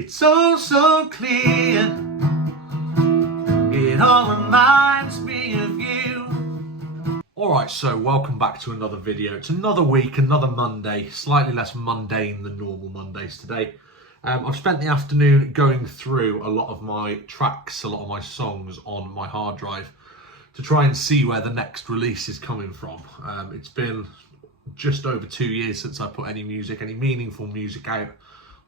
It's all so clear, it all reminds me of you. Alright, so welcome back to another video. It's another week, another Monday, slightly less mundane than normal Mondays today. I've spent the afternoon going through a lot of my tracks, a lot of my songs on my hard drive to try and see where the next release is coming from. It's been just over 2 years since I put any meaningful music out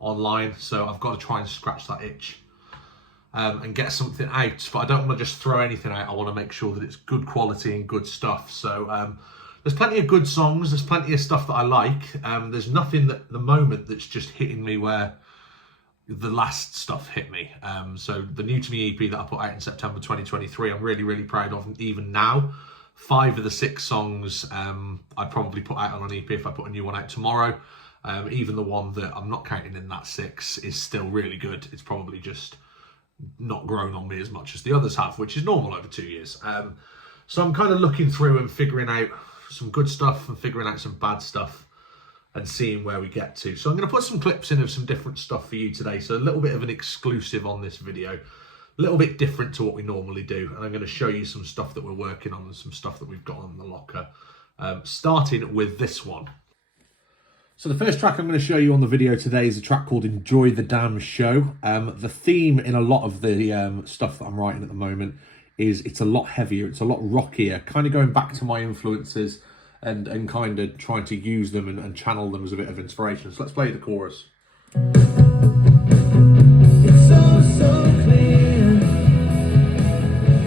online, so I've got to try and scratch that itch and get something out, but I don't want to just throw anything out. I want to make sure that it's good quality and good stuff. So there's plenty of good songs, there's plenty of stuff that I like. There's nothing that at the moment that's just hitting me where the last stuff hit me. So the New To Me EP that I put out in September 2023, I'm really proud of. And even now, 5 of the 6 songs I'd probably put out on an EP if I put a new one out tomorrow. Even the one that I'm not counting in that 6 is still really good. It's probably just not grown on me as much as the others have, which is normal over 2 years. So I'm kind of looking through and figuring out some good stuff and figuring out some bad stuff and seeing where we get to. So I'm going to put some clips in of some different stuff for you today. So a little bit of an exclusive on this video, a little bit different to what we normally do. And I'm going to show you some stuff that we're working on and some stuff that we've got on the locker, starting with this one. So the first track I'm going to show you on the video today is a track called Enjoy the Damn Show. The theme in a lot of the stuff that I'm writing at the moment is it's a lot heavier, it's a lot rockier, kind of going back to my influences and kind of trying to use them and channel them as a bit of inspiration. So let's play the chorus. It's so clear,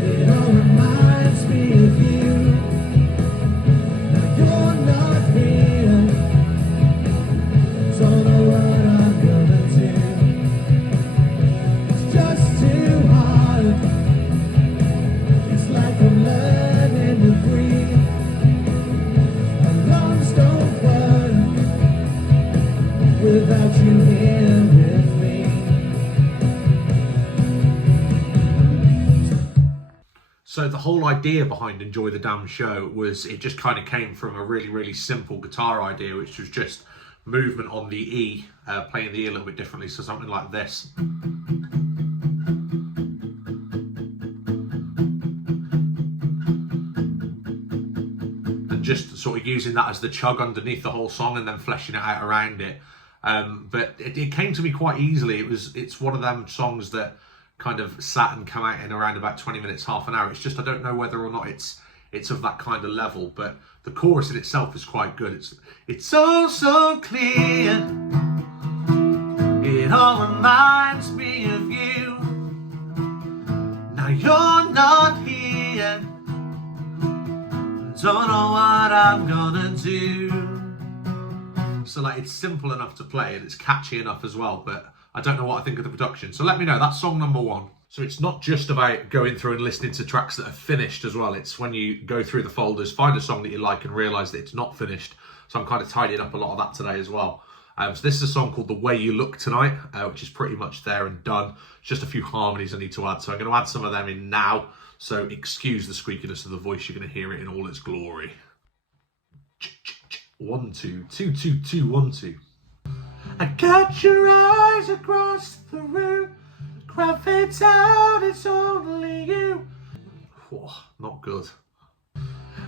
it all reminds me of you. Now you're not here, don't know what I'm gonna do. It's just too hard, it's like I'm learning to breathe. My lungs don't work without you here with me. So the whole idea behind Enjoy the Damn Show was, it just kind of came from a really simple guitar idea, which was just movement on the E, playing the E a little bit differently, so something like this. And just sort of using that as the chug underneath the whole song and then fleshing it out around it. But it came to me quite easily. It's one of them songs that kind of sat and come out in around about 20 minutes, half an hour. It's just I don't know whether or not it's of that kind of level, but the chorus in itself is quite good. It's all so clear, it all reminds me of you. Now you're not here, don't know what I'm gonna do. So like, it's simple enough to play and it's catchy enough as well, but I don't know what I think of the production. So let me know. That's song number 1. So it's not just about going through and listening to tracks that are finished as well. It's when you go through the folders, find a song that you like and realise that it's not finished. So I'm kind of tidying up a lot of that today as well. So this is a song called The Way You Look Tonight, which is pretty much there and done. Just a few harmonies I need to add. So I'm going to add some of them in now. So excuse the squeakiness of the voice. You're going to hear it in all its glory. 1 2 2 2 2 1 2. I got your eyes across the room, the crowd fades out, it's only you. Whoa, not good.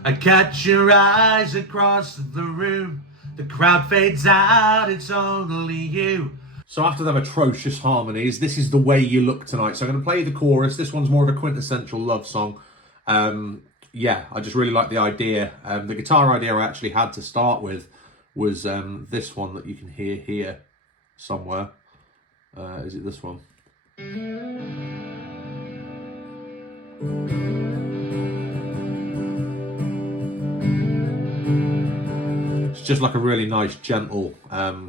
I got your eyes across the room, the crowd fades out, it's only you. So after them atrocious harmonies, this is The Way You Look Tonight. So I'm going to play the chorus. This one's more of a quintessential love song. Yeah, I just really like the idea. The guitar idea I actually had to start with was this one that you can hear here somewhere. Is it this one? It's just like a really nice, gentle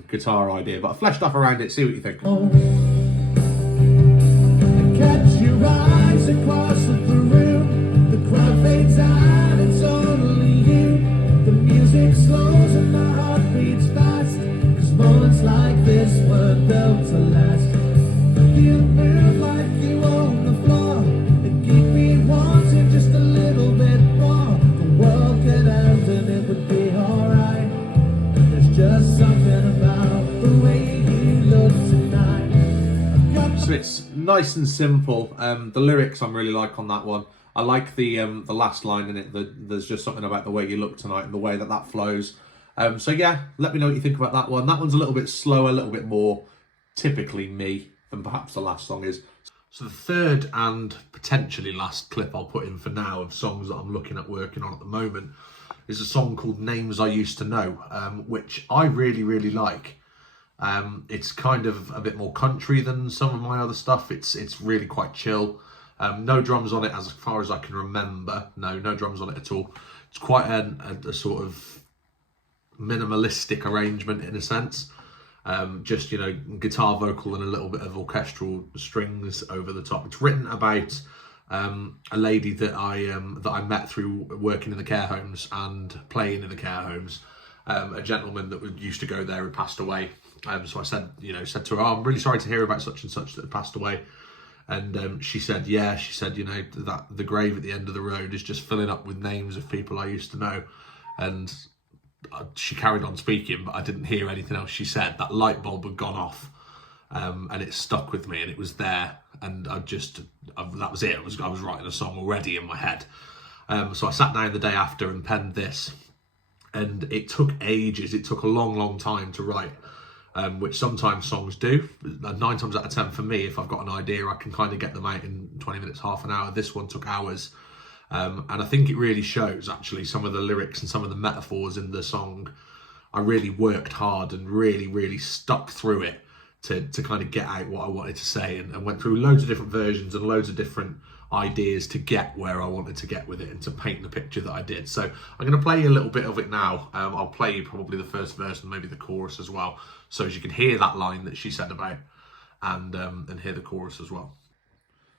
guitar idea, but I fleshed up around it. See what you think. Catch your eyes across the room, the crowd fades out, it's only you. The music slows and the heart beats fast, cause moments like this were built to last. You move like you own the floor, and keep me wanting just a little bit more. The world could end and it would be alright. There's just something about the way you look tonight. So it's nice and simple. The lyrics I really like on that one. I like the last line in it. There's just something about the way you look tonight and the way that flows. So yeah, let me know what you think about that one. That one's a little bit slower, a little bit more typically me than perhaps the last song is. So the third and potentially last clip I'll put in for now of songs that I'm looking at working on at the moment is a song called Names I Used to Know, which I really, really like. It's kind of a bit more country than some of my other stuff. It's really quite chill. No drums on it as far as I can remember. No drums on it at all. It's quite a sort of minimalistic arrangement in a sense. Just, you know, guitar, vocal and a little bit of orchestral strings over the top. It's written about a lady that I met through working in the care homes and playing in the care homes. A gentleman that used to go there had passed away. So I said to her, "Oh, I'm really sorry to hear about such and such that had passed away." And she said, you know, that the grave at the end of the road is just filling up with names of people I used to know. And she carried on speaking, but I didn't hear anything else she said. That light bulb had gone off, and it stuck with me, and it was there. And that was it. I was writing a song already in my head. So I sat down the day after and penned this, and it took ages. It took a long time to write. Which sometimes songs do. 9 times out of 10 for me, if I've got an idea, I can kind of get them out in 20 minutes, half an hour. This one took hours. And I think it really shows, actually, some of the lyrics and some of the metaphors in the song. I really worked hard and really stuck through it to kind of get out what I wanted to say, and went through loads of different versions and loads of different ideas to get where I wanted to get with it and to paint the picture that I did. So I'm going to play you a little bit of it now. I'll play you probably the first verse and maybe the chorus as well, so as you can hear that line that she said about, and hear the chorus as well.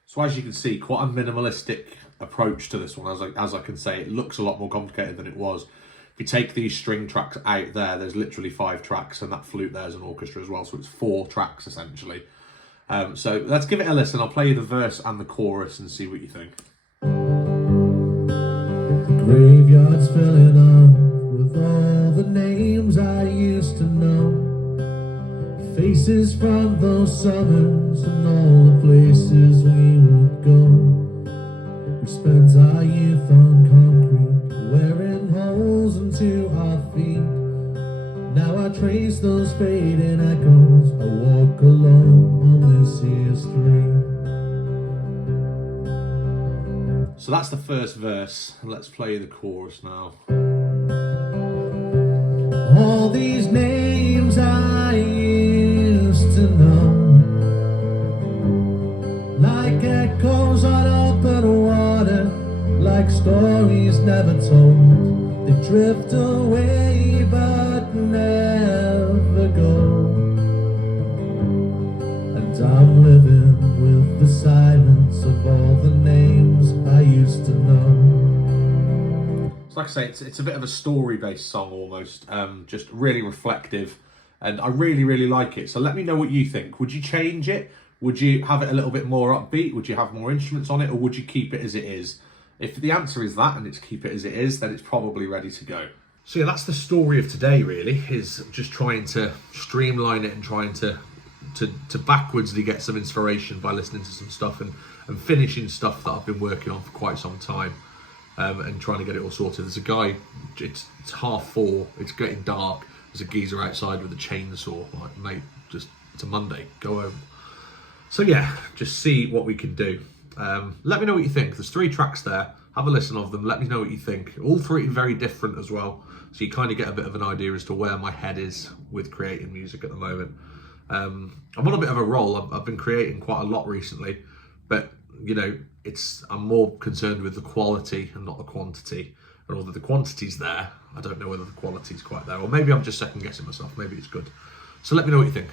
So as you can see, quite a minimalistic approach to this one. As I can say, it looks a lot more complicated than it was. If you take these string tracks out there's literally 5 tracks, and that flute there's an orchestra as well, so it's 4 tracks essentially. So let's give it a listen. I'll play you the verse and the chorus and see what you think. The graveyard's filling up with all the names I used to know. Faces from those summers and all the places we would go. We spent our youth on concrete, wearing holes into our feet. Now I trace those fading echoes. I walk alone on this year's street. So that's the first verse. Let's play the chorus now. All these names I used to know, like echoes on open water, like stories never told. They drift away but never go. And I'm living with the silence of all the names I used to know. So like I say, it's a bit of a story-based song almost, just really reflective, and I really like it. So let me know what you think. Would you change it? Would you have it a little bit more upbeat? Would you have more instruments on it, or would you keep it as it is? If the answer is that, and it's keep it as it is, then it's probably ready to go. So yeah, that's the story of today really, is just trying to streamline it and trying to backwardsly get some inspiration by listening to some stuff and finishing stuff that I've been working on for quite some time, and trying to get it all sorted. There's a guy, it's 4:30, it's getting dark, there's a geezer outside with a chainsaw. Like, mate, it's a Monday, go home. So yeah, just see what we can do. Let me know what you think. There's 3 tracks there. Have a listen of them. Let me know what you think. All 3 are very different as well, so you kind of get a bit of an idea as to where my head is with creating music at the moment. I'm on a bit of a roll. I've been creating quite a lot recently, but you know, I'm more concerned with the quality and not the quantity. And although the quantity's there, I don't know whether the quality's quite there, or maybe I'm just second guessing myself. Maybe it's good. So let me know what you think.